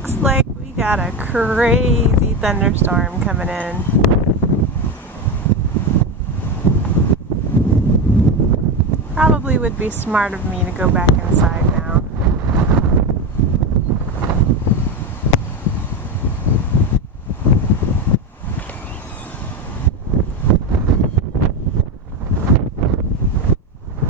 Looks like we got a crazy thunderstorm coming in. Probably would be smart of me to go back inside.